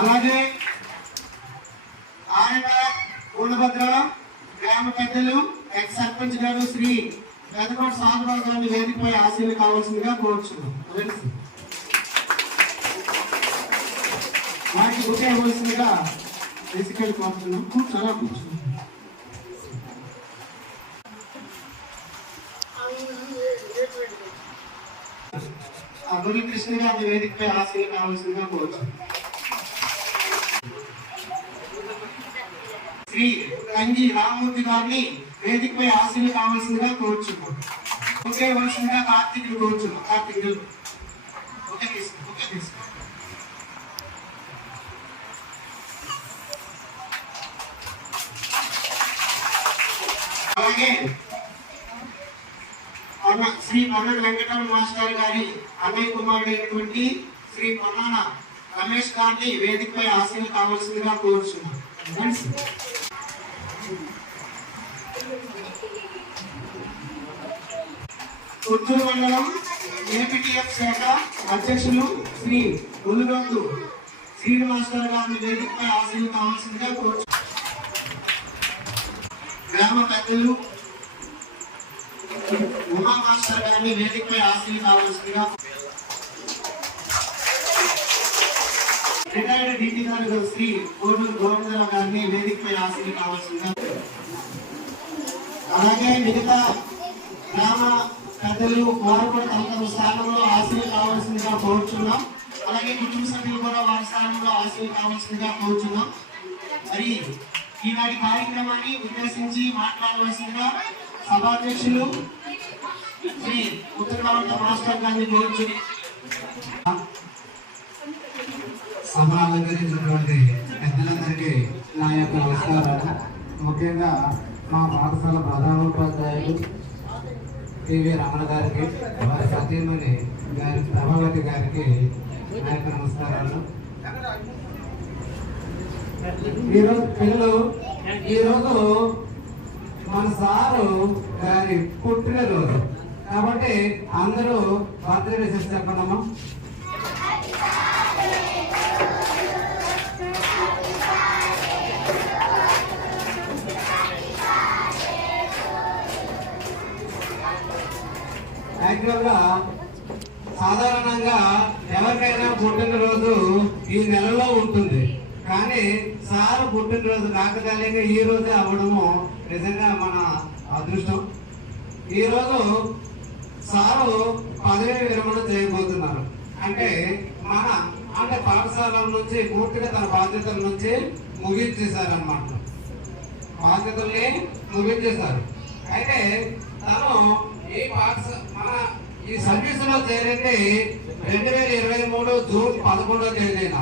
అలాగే ఆయన పూర్ణభద్ర గ్రామ పెద్దలు ఎక్స్ సర్పంచ్ గారు శ్రీ పెదకోట సాధుబాబు గారిని వేదికపై ఆశీర్లు కావాల్సిందిగా కోరుచున్నాం. వాటికి గుర్తించవలసిందిగా తీసుకెళ్ళి కోరుతున్నాం. చాలా కూర్చున్నాం. గురు కృష్ణ గారి వేదికపై ఆశీర్లు కావాల్సిందిగా కోరుచున్నాం. శ్రీ కంజి రామమూర్తి గారిని వేదికపై ఆశీర్లు కావాల్సిందిగా కోరుచున్నాం. ఒకే వలసిందిగా కార్తీకులు కోరుచున్నాం. కార్తీకులు అలాగే శ్రీ పొన్నాన వెంకటరమణ మాస్టర్ గారి అన్నయ్య కుమారుడైనటువంటి శ్రీ పొన్నాన రమేష్ గారిని వేదికపై ఆశీర్లు కావాల్సిందిగా కోరుచున్నాం. పుత్తూరు మండలం ఏపీటీఎఫ్ శాఖ అధ్యక్షులు శ్రీ ఉల్లుగొందు శ్రీనివాసరావు గారిని వేదికపై ఆశీర్లు కావాల్సిందిగా కోరుచున్నాం. గ్రామ పెద్దలు ఉమా మాస్టర్ గారిని వేదికపై ఆశీర్లు కావాల్సిందిగా, రిటైర్డ్ డీటీ గారు శ్రీ కోడూరు గోవిందరావు గారిని వేదికపై ఆశీర్లు కావాల్సిందిగా, అలాగే మిగతా గ్రామ పెద్దలు వారు కూడా తమ స్థానంలో ఆశీర్లు కావాల్సిందిగా కోరుచున్నాం. అలాగే కుటుంబ సభ్యులు కూడా వారి స్థానంలో ఆశీర్లు కావాల్సిందిగా కోరుచున్నాం. మరి ఈనాటి కార్యక్రమాన్ని ఉద్దేశించి మాట్లాడవలసిందిగా సభాధ్యక్షులు శ్రీ ఉత్తరకాంత మాస్టర్ గారిని కోరుచున్నాం. సభ అలంకరించినటువంటి పెద్దలందరికీ నా యొక్క నమస్కారాలు. ముఖ్యంగా మా పాఠశాల ప్రధానోపాధ్యాయులు టీవీ రమణ గారికి, వారి సతీమణి గారి ప్రభావతి గారికి నా యొక్క నమస్కారాలు. ఈరోజు పిల్లలు, ఈరోజు మన సారు గారి పుట్టినరోజు కాబట్టి అందరూ బర్త్డే విషెస్ చెప్పండమ్మా. యాక్చువల్గా సాధారణంగా ఎవరికైనా పుట్టినరోజు ఈ నెలలో ఉంటుంది, కానీ సారు పుట్టినరోజు కాకతాళీగా ఈ రోజే అవ్వడము నిజంగా మన అదృష్టం. ఈరోజు సారు పదవి విరమణ చేయబోతున్నారు. అంటే పాఠశాల నుంచి పూర్తిగా తన బాధ్యతల నుంచి ముగించేశారన్నమాట. బాధ్యతల్ని ముగించేశారు. అయితే తను ఈ సర్వీస్ లో చేరింది 2023 జూన్ 11వ తేదీన.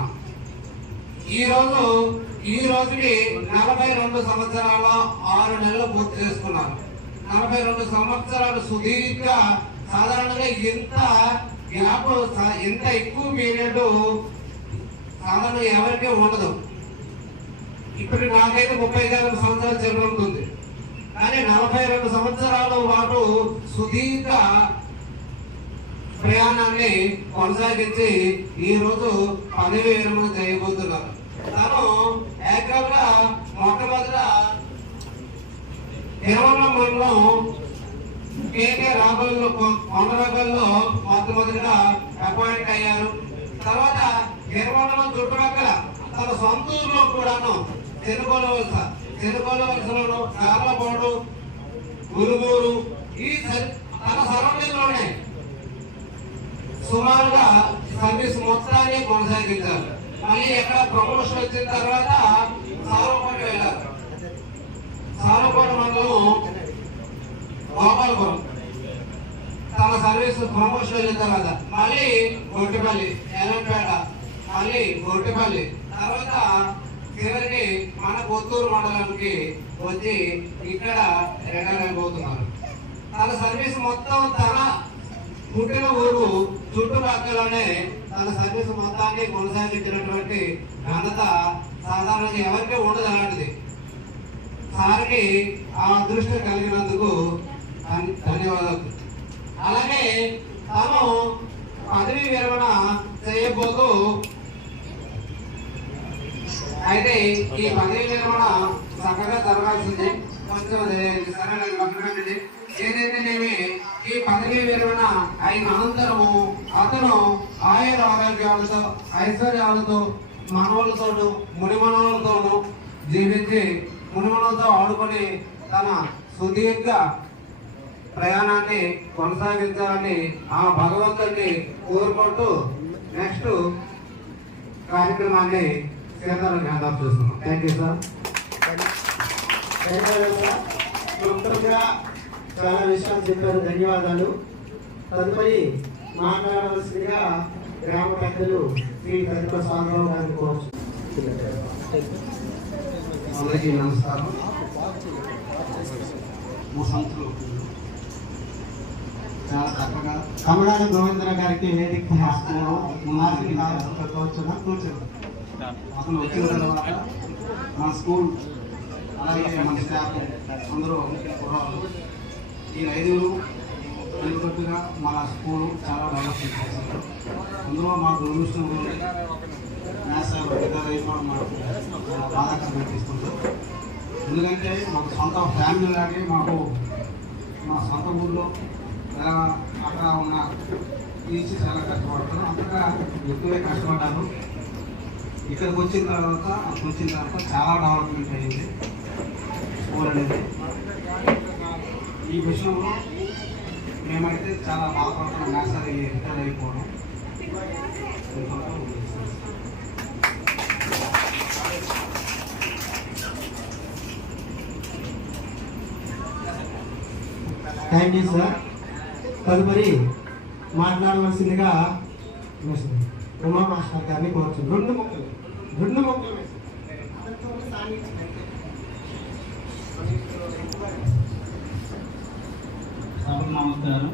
ఈ రోజుకి 42 సంవత్సరాల 6 నెలలు పూర్తి చేసుకున్నారు. 42 సంవత్సరాలు సుదీర్ఘ, సాధారణంగా ఇంత గ్యాప్, ఇంత ఎక్కువ పీరియడ్ సాధారణ ఎవరికీ ఉండదు. ఇప్పుడు నాకైతే 34 సంవత్సరాలు జరుగుతుంది, కానీ 42 సంవత్సరాల పాటు సుదీర్ఘ ప్రయాణాన్ని కొనసాగించి ఈ రోజు పదవి విరమణ చేయబోతున్నారు. తను ఏకంగా మొట్టమొదట తిరువణం మండలం కేకే రాబల్లో కొండరాబల్లో మొట్టమొదటిగా అపాయింట్ అయ్యారు. తర్వాత తిరువణం చుట్టుపక్కల తన సొంత ఊర్లో కూడాను చెరుకోలవలసలో కార్లపాడు, ఉరుమూరు ఈ తన సరౌండింగ్ లోనే సుమారుగా సర్వీస్ మొత్తాన్ని కొనసాగించారు. మళ్ళీ ఎక్కడ ప్రమోషన్ వచ్చిన తర్వాత సారవపాడు వెళ్ళారు. సారవపాడు మండలం గోపాలపురం తన సర్వీస్ ప్రమోషన్ వెళ్ళిన తర్వాత మళ్ళీ గొట్టిపల్లి, ఎలంపేట, మళ్ళీ గొట్టిపల్లి, తర్వాత చివరికి మన కొత్తూరు మండలానికి వచ్చి ఇక్కడ రిటైర్ అయిపోతున్నారు. తన సర్వీస్ మొత్తం తన పుట్టిన ఊరు చుట్టుపక్కలనే తన సర్వీస్ మొత్తాన్ని కొనసాగించినటువంటి ఘనత సాధారణంగా ఎవరికీ ఉండదు. అలాంటిది సార్కి ఆ అదృష్టం కలిగినందుకు ధన్యవాదాలు. అలాగే తాను పదవి విరమణ చేయబోతూ అయితే ఈ పదవి విరమణ చక్కగా జరగాల్సిందే. కొంచెం సరైన పక్కనండి. ఏదైతేనేమి ఈ పదవి విరమణ అయిన అనంతరము అతను ఆయుర ఆరోగ్యాలతో ఐశ్వర్యాలతో మనవులతోనూ మునిమనవులతోనూ జీవించి మునిమనులతో ఆడుకొని తన సుదీర్ఘ ప్రయాణాన్ని కొనసాగించాలని ఆ భగవంతుడిని కోరుకుంటూ నెక్స్ట్ కార్యక్రమాన్ని శ్రీధర్ హ్యాండ్ చూస్తున్నాం. Thank you sir. క్లుప్తంగా చాలా విషయాలు చెప్పారు. ధన్యవాదాలు. తదుపరి మాట్లాడవలసిందిగా గ్రామ పెద్దలు శ్రీ తదుపరి స్వామిరావు గారిని కోరుచు. అందరికీ నమస్కారం. మా సంతులు చాలా చక్కగా కమలాల గోవిందర గారికి వేదిక అసలు వచ్చిన తర్వాత మన స్కూల్ అలాగే మన స్టాఫ్ అందరూ కుర్రాళ్ళు ఈ 5 కలిపట్టుగా మన స్కూల్ చాలా డెవలప్ చేశారు. అందులో మా దురదృష్టం మ్యాథ్స్ రిటైర్ అయిపోవడం మాకు బాధాకరం అనిపిస్తుంది. ఎందుకంటే మాకు సొంత ఫ్యామిలీ లాగే మాకు మా సొంత ఊళ్ళో అక్కడ ఉన్న టీచర్ చాలా కష్టపడతారు. అంతగా ఎక్కువే కష్టపడ్డారు. ఇక్కడికి వచ్చిన తర్వాత చాలా డెవలప్మెంట్ అయింది స్కూల్ అనేది. ఈ విషయంలో మేమైతే చాలా బాధపడుతున్నాం. మ్యాథ్స్ రిటైర్ అయిపోవడం థ్యాంక్ యూ సార్. తదుపరి మాట్లాడవలసిందిగా ఉమా మాస్టర్ గారిని కోరుతుంది. 2 మొక్కలు నమస్కారం.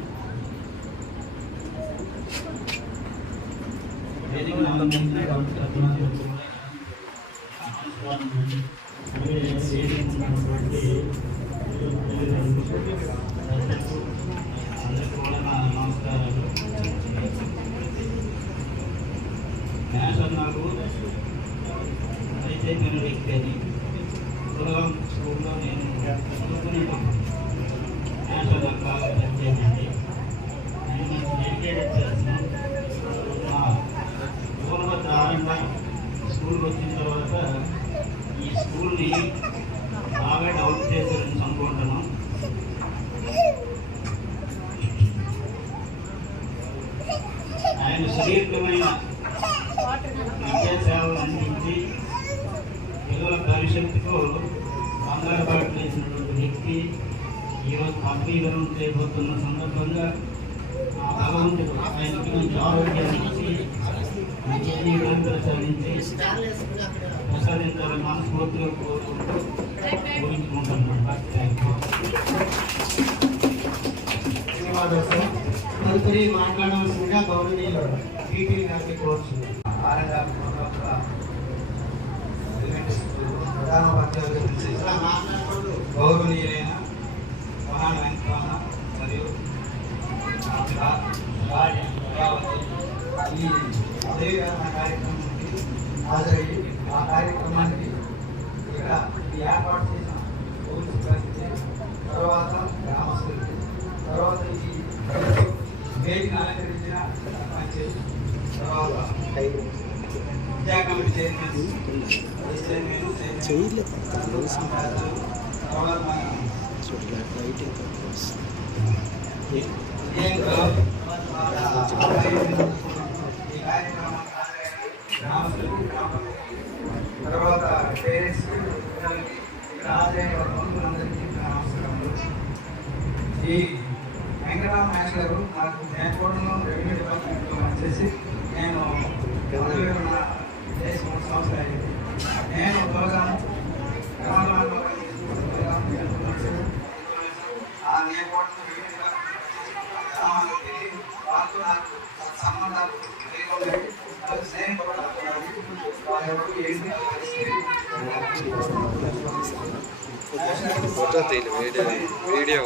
నమస్కారాలు. నాకు అయిపోయిన వ్యక్తి అని పూర్వం స్కూల్లో నేను చదువుకునేటప్పుడు బాగా పనిచేయండి. నేను మంచి డెడికేటెడ్ చేస్తాను. మా పూర్వధారంగా స్కూల్కి వచ్చిన తర్వాత ఈ స్కూల్ని బాగా డెవలప్ చేశారని అనుకుంటున్నాను. ఆయన సుదీర్ఘమైన విద్యా సేవలు అందించి పిల్లల భవిష్యత్తుకు బంగారు బాటలు వేసినటువంటి వ్యక్తి ఈరోజు పదవీకరణ చేయబోతున్న సందర్భంగా ఆ భగవంతుడు ఆయనకి మంచి ఆరోగ్యాన్ని ఇచ్చి మంచి జీవితాన్ని ప్రసాదించాలని మనస్ఫూర్తిగా కోరుకుంటూ ఊహించుకుంటున్నాను. ధన్యవాదాలు సార్. తదుపరి మాట్లాడవలసిందిగా గౌరవనీయులు టీటీ గారిని కోరుచున్నాను. గౌరవనీయులైన మహాన్ వెంకటరమణ మరియు ఈ పదవీకరణ కార్యక్రమానికి హాజరయ్యి ఆ కార్యక్రమానికి ఇక్కడ ఏర్పాటు చేసిన పోలీసు సిబ్బందికి, తర్వాత గ్రామస్తులకి, తర్వాత ఈ వేదికను అలంకరించిన సర్పంచ్, తర్వాత విద్యా కమిటీ చైర్మన్, తర్వాత పేరెంట్స్, ఈ వెంకటరామ నాయక్ గారు నాకు నేర్చుకోవడంలో రెవెన్యూ డిపార్ట్మెంట్లో వచ్చేసి నేను 3 సంవత్సరాలు అయింది. నేను త్వరగా ఆ నేర్చుకోవడం వాళ్ళతో నాకు సంబంధాలు స్నేహం వీడియో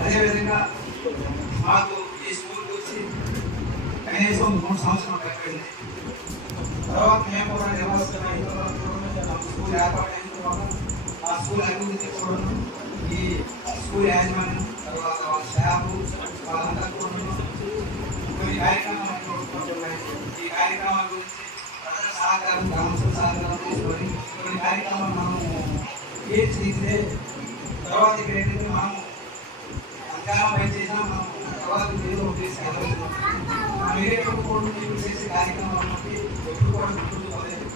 అదేవిధంగా మాకు ఈ స్కూల్కి వచ్చి కనీసం 3 సంవత్సరాలు అయిపోయింది. తర్వాత మేము కూడా నిర్వహిస్తున్నాం స్కూల్ ఏర్పాటు చేసుకున్నాము. ఆ స్కూల్ అభివృద్ధి చేసుకోవడం ఈ స్కూల్ యాజమాన్యం తర్వాత వాళ్ళ స్టాఫ్ వాళ్ళందరూ కొన్ని కార్యక్రమాలు ఉన్నాయి. ఈ కార్యక్రమాల గురించి ప్రజల సహకారం గ్రామస్తుల సహకారం తీసుకొని కొన్ని కార్యక్రమాలు మనము తీర్చిదిద్దే తర్వాత ఇక్కడ ఏంటంటే మనము అంకాలం పై చేసినా మనం తర్వాత ఏదో తీసుకెళ్ళవచ్చు. మనం ఏ కూడా చేసే కార్యక్రమాలు ఎప్పుడు కూడా గుర్తుంచుకోలేదు.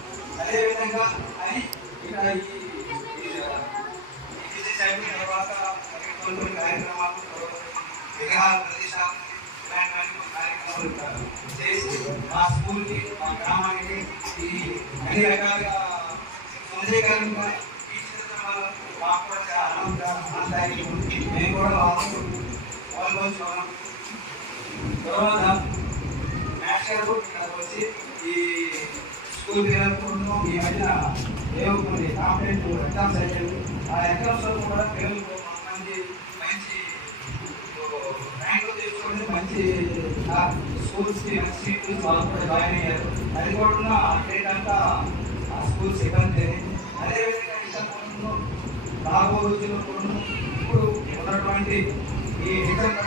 అదేవిధంగా అని ఇక్కడ అయిపోయిన తర్వాత కొన్ని కార్యక్రమాలు విగ్రహాల ప్రదేశాలు ఇలాంటి కార్యక్రమాలు చేసి మా స్కూల్కి మా గ్రామానికి ఈ అన్ని రకాలుగా సంజయకరంగా తీర్చిదిద్దడం వల్ల మాకు కూడా చాలా ఆనందాన్ని ఉంది. మేము కూడా పాల్గొంటున్నాం. తర్వాత మాస్టర్ వచ్చి ఈ స్కూల్ పిల్లలకు ఈ మధ్య ఏవో కొన్ని కాంపిటేటివ్ ఎగ్జామ్స్ అయ్యాయి. ఆ ఎగ్జామ్స్లో కూడా పిల్లలకు మంచి మంచి ర్యాంకులు తీసుకొని మంచి స్కూల్స్కి మంచి సీట్లు వాళ్ళు కూడా జాయిన్ అయ్యారు. అది కూడా డేట్ అంతా ఆ స్కూల్ సిబ్బంది జరిగింది. అదేవిధంగా విశాఖపట్నంలో రాబో రోజుల్లో కూడా ఇప్పుడు ఉన్నటువంటి ఈ ఎగ్జామ్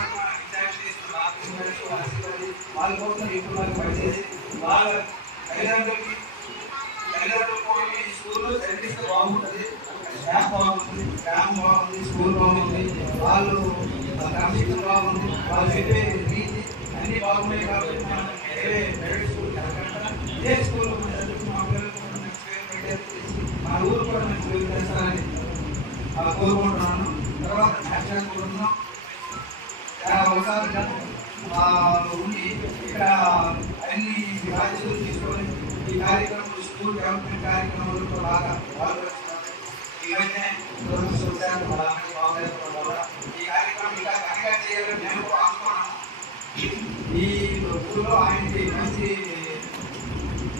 వాళ్ళ కోసం ఇప్పుడు వాళ్ళు పనిచేసి వాళ్ళ తల్లిదండ్రులకి స్కూల్లో చదివిస్తే బాగుంటుంది. స్టాఫ్ బాగుంది, గ్రామం బాగుంది, స్కూల్ బాగుంది, వాళ్ళు క్రమశిక్షణ బాగుంది, వాళ్ళు చెప్పే రీతి అన్నీ బాగున్నాయి. కాబట్టి మనం ప్రైవేట్ స్కూల్ కాకుండా ఇదే స్కూల్లో మా పిల్లలకు కూడా మంచి పేరు పెట్టేసి మా ఊరు కూడా మంచి పేరు తెస్తారని కోరుకుంటున్నాను. తర్వాత నేషనల్ స్కూల్ ఉన్నాం ఒకసారి ఉండి ఇక్కడ అన్ని బాధ్యతలు తీసుకొని ఈ కార్యక్రమం స్కూల్ డెవలప్మెంట్ కార్యక్రమాలు బాగా పాల్గొంటున్నారు. ఇవన్నీ ఈ కార్యక్రమం ఇంకా కనగా చేయాలని నేను కూడా అనుకున్నాను. ఈ ఊళ్ళో ఆయనకి మంచి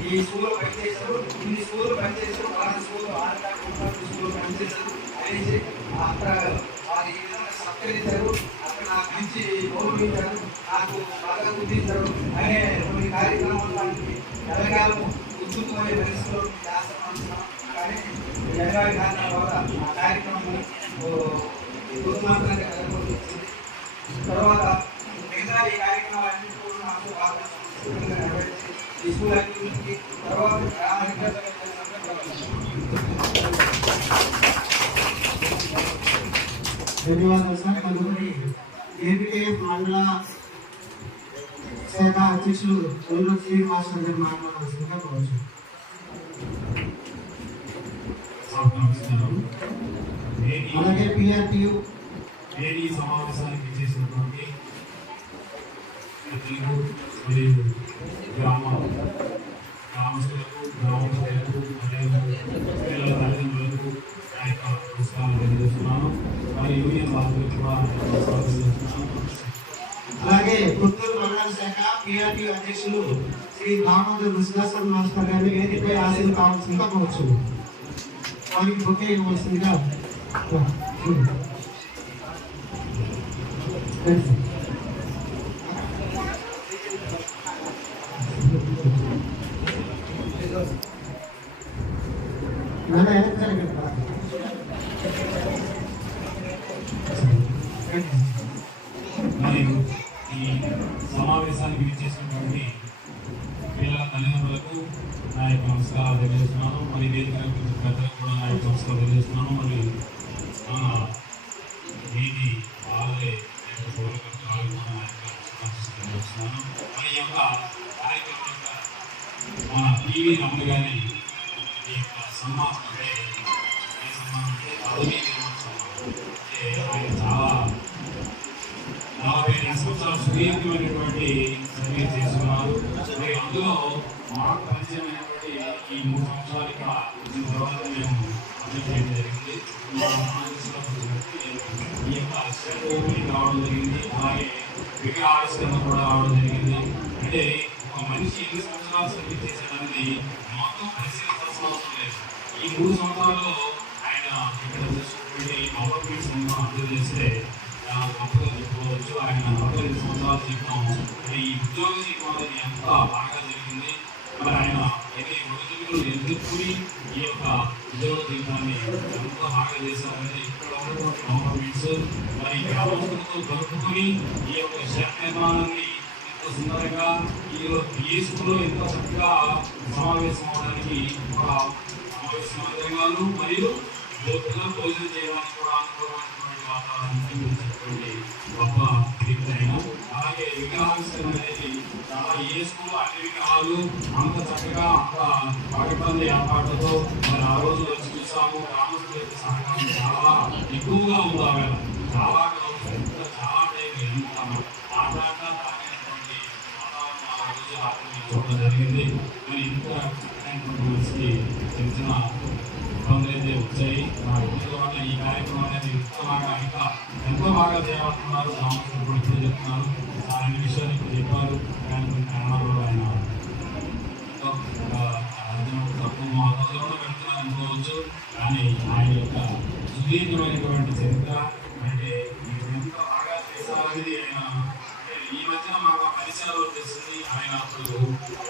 ఈ స్కూల్లో పనిచేశారు, ఇన్ని స్కూల్ పనిచేశారు, వాళ్ళ స్కూల్ స్కూల్ పనిచేశారు అనేసి అక్కడ వారు ఈ విధంగా సత్కరించారు. అక్కడ నాకు మంచి గౌరవించారు, నాకు బాగా గుర్తించారు అనే కొన్ని కార్యక్రమాలు ఎదగాలను గుర్తుకునే పరిస్థితుల్లో చేస్తున్నాం. కానీ ఎదగాలి కారణాల వల్ల ఆ కార్యక్రమం గుర్తుమాత్రంగా జరగబోతుంది. తర్వాత మిగతా ఈ కార్యక్రమాలన్నీ కూడా నాకు బాగా నెరవేర్చి ఈ స్కూల్ అభివృద్ధికి తర్వాత ధన్యవాదాలు సార్. తదుపరి ఏపీకేఎఫ్ మండల శాఖ అధ్యక్షులు కొల్లూరు శ్రీనివాస్ గారు మాట్లాడాల్సిందిగా కోరుచు. అలాగే పిఆర్టీయు సమావేశానికి చేసినటువంటి మరియు గ్రామస్తులకు గ్రామ ప్రజలకు పిల్లల తల్లిదండ్రులకు నా యొక్క నమస్కారాలు తెలియజేస్తున్నాను. మరియు యూనియన్ బాధ్యులకు కూడా నమస్కారాలు తెలియజేస్తున్నాను. అలాగే పుత్తూరు మండల శాఖ పిఆర్టీయు అధ్యక్షులు శ్రీ దామోదర్ విశ్వాసం మాస్టర్ గారిని వేదికపై ఆశీర్లు కావాల్సిందిగా కోరుచు. వారికి బొకే ఇవ్వాల్సిందిగా మరియు ఈ సమావేశానికి విచ్చేసినటువంటి పిల్లల తల్లిదండ్రులకు నా యొక్క నమస్కారాలు తెలియజేస్తున్నాను. మరి వేదిక పెద్దలకు కూడా నా యొక్క నమస్కారాలు తెలియజేస్తున్నాను. మరి మన వీటి వాళ్ళే తెలియజేస్తున్నాను. మరి ఈ యొక్క కార్యక్రమం యొక్క మన టీవీ రమణ గారి ఈ యొక్క సన్మానం అంటే ఏ సన్మానం అంటే పదవీ విరమణ సన్మానం. అంటే ఆయన చాలా 45 సంవత్సరాలు సుదీర్ఘమైనటువంటి సర్వీస్ చేస్తున్నారు. మరి అందులో మాకు పరిచయమైనటువంటి ఈ 3 సంవత్సరాలు ఇక్కడ వచ్చిన తర్వాత మేము అప్డేట్ చేయడం జరిగింది. ఈ యొక్క అసిస్టెంట్ ఓపెనింగ్ రావడం జరిగింది. అలాగే విగ్రహ ఆవిష్కరణ కూడా రావడం జరిగింది. అంటే ఒక మనిషి ఎన్ని సంవత్సరాలు సర్వీస్ చేసేదానికి మొత్తం పరిశీలించాల్సిన అవసరం లేదు. ఈ 3 సంవత్సరాల్లో ఆయన ఇక్కడ చేసినటువంటి డెవలప్మెంట్స్ అందరూ చేస్తే గొప్పగా చెప్పుకోవచ్చు. ఆయన 45 సంవత్సరాల జీవితం ఈ ఉద్యోగ జీవితం అనేది ఎంత బాగా జరిగింది. మరి ఆయన ఎన్ని రోజులు ఎదుర్కొని ఈ యొక్క ఉద్యోగ జీవితాన్ని ఎంతో బాగా చేశారని గవర్నమెంట్స్ మరి గ్రామస్తులతో కలుపుకొని ఈ యొక్క శాఖ నిర్మాణాన్ని ఎంతో సుందరంగా ఈ స్కూల్లో ఎంతో చక్కగా సమావేశం అవడానికి ఒక సమావేశం మరియు లోతుగా భోజనం చేయడానికి కూడా అనుకూలమైనటువంటి వాతావరణం కల్పించినటువంటి గొప్ప వ్యక్తి. అలాగే విగ్రహావిష్కరణ అనేది చాలా ఏ స్కూల్లో అన్ని విగ్రహాలు అంత చక్కగా అంత పగడ్బందీ ఏర్పాట్లతో మరి ఆ రోజు వచ్చి చూసాము. గ్రామస్తుల యొక్క సహకారం చాలా ఎక్కువగా ఉంది. ఆవేళ చాలా చాలా టైం ఎంత ఆటలాట తాగినటువంటి వాతావరణం ఆ రోజు చూడడం జరిగింది. మరి ఇంత మనిషికి తెలిసిన ఇబ్బందులు అయితే వచ్చాయి. మా ఇంట్లో వల్ల ఈ కార్యక్రమం అనేది ఎంతో బాగా చేయాలనుకున్నారు. గ్రామస్తులు కూడా ఇప్పుడు చెప్తున్నారు. అన్ని విషయాలు ఇప్పుడు చెప్పారు. కానీ కొన్ని కారణాలు ఆయన తక్కువ మోతాదులో పెడుతున్నారు అనుకోవచ్చు. కానీ ఆయన యొక్క సుదీర్ఘమైనటువంటి చరిత్ర అంటే మీరు ఎంతో బాగా చేశారనేది ఆయన ఈ మధ్యన మాకు పరిసరాలు తెలిసింది. ఆయన అప్పుడు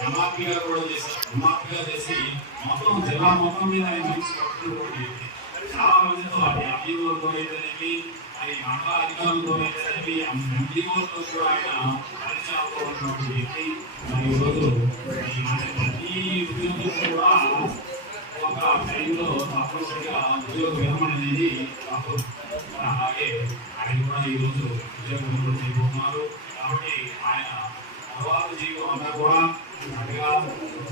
ఎంఆర్పీగా కూడా చేశారు. ఎంఆర్పీగా చేసి మొత్తం జిల్లా మొత్తం మీద ఆయన మంచి పట్టుకుంటుంది. చాలా మందితో ఎంపీఓలతో అయితేనేమి అది మండల అధికారులతో అయితేనేమి ఎంపీఓలతో కూడా ఆయన పరిచయాలతో ఉన్నటువంటి వ్యక్తి. మరి ఈరోజు ప్రతి ఉద్యోగం కూడా ఒక టైంలో తప్పనిసరిగా ఉద్యోగ విరమణ అనేది తప్పదు. అలాగే ఆయన కూడా ఈరోజు ఉద్యోగ విరమణ చేయబోతున్నారు. కాబట్టి ఆయన తర్వాత జీవితం అంతా కూడా చక్కగా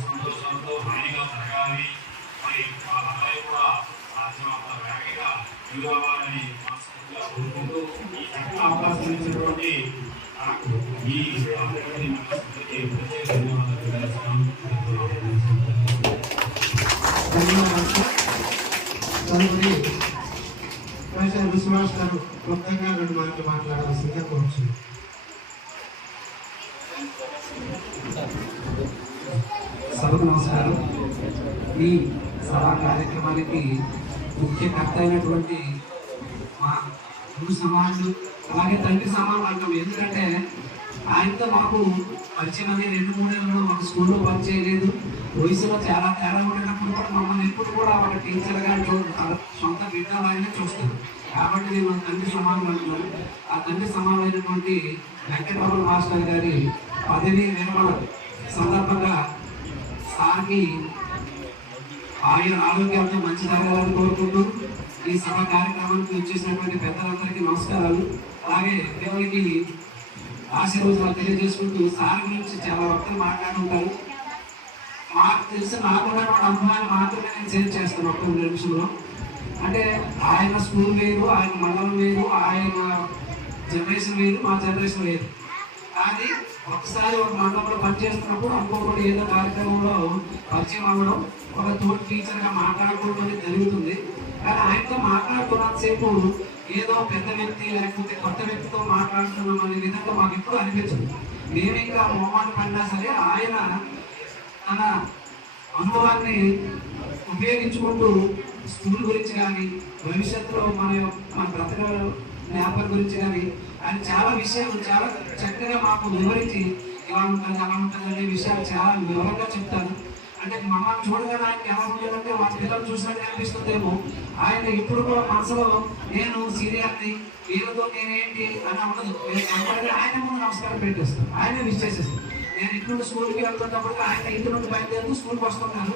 సంతోషంతో హాయిగా జరగాలని మరి వాళ్ళ అబ్బాయి కూడా సాధ్యమంత వేగంగా ఎదురవ్వాలని మనస్ఫూర్తిగా కోరుకుంటూ ఈ చక్కగా అవకాశం ఇచ్చినటువంటి నాకు ఈ మనస్ఫూర్తికి ప్రత్యేక ధన్యవాదాలు తెలియజేస్తున్నాను. విశ్వాస్ గారు క్లుప్తంగా 2 మాటలు మాట్లాడాల్సిందిగా కోరుతున్నాను. సభకు నమస్కారం. ఈ సభా కార్యక్రమానికి ముఖ్యకర్త అయినటువంటి మా గురు సమాజం అలాగే తండ్రి సమాజం అంటాం. ఎందుకంటే ఆయనతో మాకు పరిచయం అనేది 2-3 ఏళ్ళు ఒక స్కూల్లో పనిచేయలేదు. వయసులో చాలా తేడా ఉండేటప్పుడు కూడా మమ్మల్ని ఎప్పుడు కూడా ఒక టీచర్గా సొంత బిడ్డలు ఆయన చూస్తారు. కాబట్టి నేను తండ్రి సమానం అంటున్నాను. ఆ తండ్రి సమానమైనటువంటి వెంకటరమణ మాస్టర్ గారి పదవి విరమణ సందర్భంగా సార్కి ఆయన ఆరోగ్యంతో మంచి జరగాలని కోరుకుంటూ ఈ సభ కార్యక్రమానికి వచ్చేసినటువంటి పెద్దలందరికీ నమస్కారాలు. అలాగే దేవునికి ఆశీర్వాదాలు తెలియజేసుకుంటూ సార్ గురించి చాలా వక్తలు మాట్లాడుకుంటారు. మాకు తెలిసిన నాకున్నటువంటి అనుభవాన్ని మాత్రమే నేను షేర్ చేస్తాను ఒక్క నిమిషంలో. అంటే ఆయన స్కూల్ వేరు, ఆయన మండలం వేరు, ఆయన జనరేషన్ వేరు, మా జనరేషన్ వేరు. కానీ ఒకసారి ఒక మండలంలో పనిచేస్తున్నప్పుడు అనుకోకుండా ఏదో కార్యక్రమంలో పరిచయం అవ్వడం, ఒక తోటి టీచర్గా మాట్లాడుకోవడం జరుగుతుంది. కానీ ఆయనతో మాట్లాడుతున్నంతసేపు ఏదో పెద్ద వ్యక్తి లేకపోతే కొత్త వ్యక్తితో మాట్లాడుతున్నాం అనే విధంగా మాకు ఎప్పుడు అనిపించదు. మేము ఇంకా మొహమాట పడినా సరే ఆయన తన అనుభవాన్ని ఉపయోగించుకుంటూ స్కూల్ గురించి కానీ భవిష్యత్తులో మన బ్రతక జ్ఞాపకం గురించి కానీ ఆయన చాలా విషయాలు చాలా చక్కగా మాకు వివరించి ఎలా ఉంటుంది ఎలా ఉంటుంది అనే విషయాలు చాలా వివరంగా చెప్తాను. అంటే మమ్మల్ని చూడగానే ఆయనకి ఎలా ఉంటుందంటే వాళ్ళ పిల్లలు చూసినట్టు అనిపిస్తుందేమో. ఆయన ఇప్పుడు కూడా మనసులో నేను సీనియర్ని వీళ్ళతో నేనేంటి అని ఉండదు. ఆయన ముందు నమస్కారం పెట్టేస్తాను, ఆయనే విష్ చేసేస్తాను. నేను ఇంటి స్కూల్కి వెళ్తున్నప్పుడు ఆయన ఇంటి నుండి బయలుదేరుతూ స్కూల్కి వస్తున్నాను.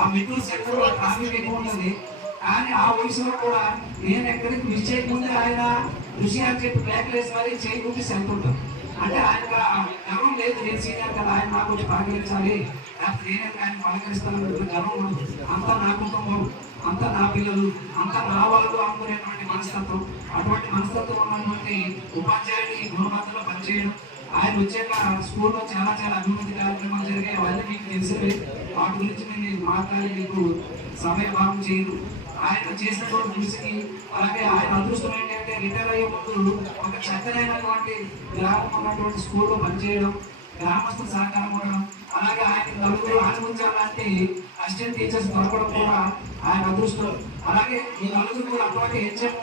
ఆ మెట్రూల్ సెంటర్లో ట్రాఫిక్ ఎక్కువ ఉంటుంది. కానీ ఆ వయసులో కూడా నేను ఎక్కడికి మిస్ చేయకముందే ఆయన ఋషి అని చెప్పి బ్లాక్ వేసి మరీ చేయకుండా వెళ్తుంటాను. అంటే ఆయన గర్వం లేదు, నేను సీనియర్ కదా ఆయన నాకు వచ్చి పలకరించాలి, లేకపోతే నేనే ఆయన పలకరిస్తానని గర్వం ఉండదు. అంతా నా కుటుంబం, అంతా నా పిల్లలు, అంతా నా వాళ్ళు అనుకునేటువంటి మనస్తత్వం. అటువంటి మనస్తత్వం ఉన్నటువంటి ఉపాధ్యాయుని గుణమద్దలో పనిచేయడం. ఆయన వచ్చాక స్కూల్లో చాలా చాలా అభివృద్ధి కార్యక్రమాలు జరిగాయి. అవన్నీ మీకు తెలిసినవి. వాటి గురించి నేను మాట్లాడి మీకు సమయభావం చేయను. ఆయన చేసినటువంటి కృషికి అలాగే ఆయన అదృష్టం ఏంటంటే రిటైర్ అయ్యే ముందు ఒక చక్కనైనటువంటి గ్రామం ఉన్నటువంటి స్కూల్లో పనిచేయడం, గ్రామస్తుల సహకారం ఉండడం, అలాగే ఆయన నలుగురు ఆనందించాలంటే అసిస్టెంట్ టీచర్స్ దొరకడం కూడా ఆయన అదృష్టం. అలాగే ఈ నలుగురు కూడా అటువంటి హెచ్ఎం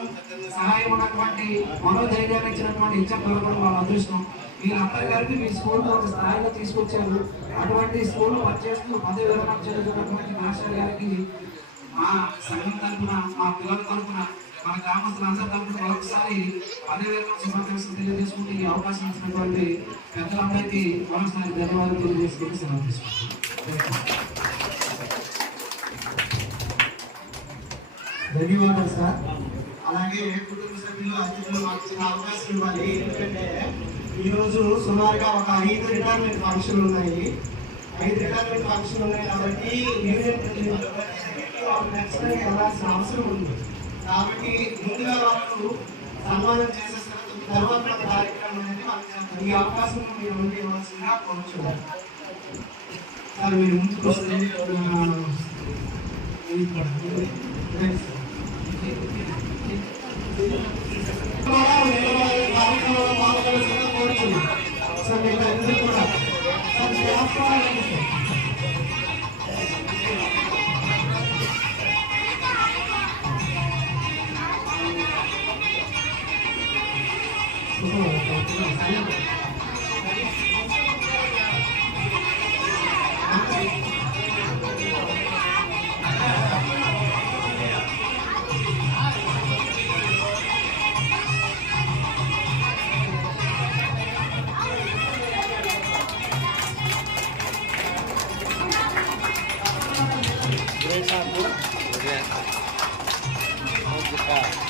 సహాయం ఉన్నటువంటి మనోధైర్యాన్ని ఇచ్చినటువంటి హెచ్ఎం దొరకడం వాళ్ళ అదృష్టం. వీళ్ళందరూ కలిపి మీ స్కూల్ ఒక స్థాయిలో తీసుకొచ్చారు. అటువంటి స్కూల్ పనిచేస్తూ పదవి విరమణ చదువుతున్నటువంటి మాస్టర్ గారికి మా సంఘం తరఫున, మా పిల్లల తరఫున, మన గ్రామస్తులందరి తరఫున మరొకసారి పదవి విరమణ శుభాకాంక్షలు తెలియజేసుకుంటూ ఈ అవకాశం ఇచ్చినటువంటి పెద్దలందరికీ మరొకసారి ధన్యవాదాలు తెలియజేసుకుంటూ సెలవు తీసుకుంటాం. ధన్యవాదాలు సార్. అలాగే కుటుంబ సభ్యులు అతిథులు మాకు చిన్న అవకాశం ఇవ్వాలి. ఎందుకంటే ఈరోజు సుమారుగా ఒక 5 రిటైర్మెంట్ ఫంక్షన్లు ఉన్నాయి. 5 రిటైర్మెంట్ ఫంక్షన్లు ఉన్నాయి కాబట్టి యూనియన్ ప్రతినిధులు వాళ్ళు ఖచ్చితంగా వెళ్ళాల్సిన అవసరం ఉంది. కాబట్టి ముందుగా వాళ్ళు సన్మానం చేసేసిన తర్వాత కార్యక్రమం అనేది మనకు చెప్తారు. ఈ అవకాశం మీరు ముందు ఇవ్వాల్సిందిగా కోరుచున్నారు. సార్ మీరు ముందుకు వస్తే కార్యక్రమంలో పాల్గొనాల్సిందిగా కోరుచున్నాం. సార్ మీరు అందరూ కూడా సార్ స్టాఫ్ కూడా రండి సార్. Oke.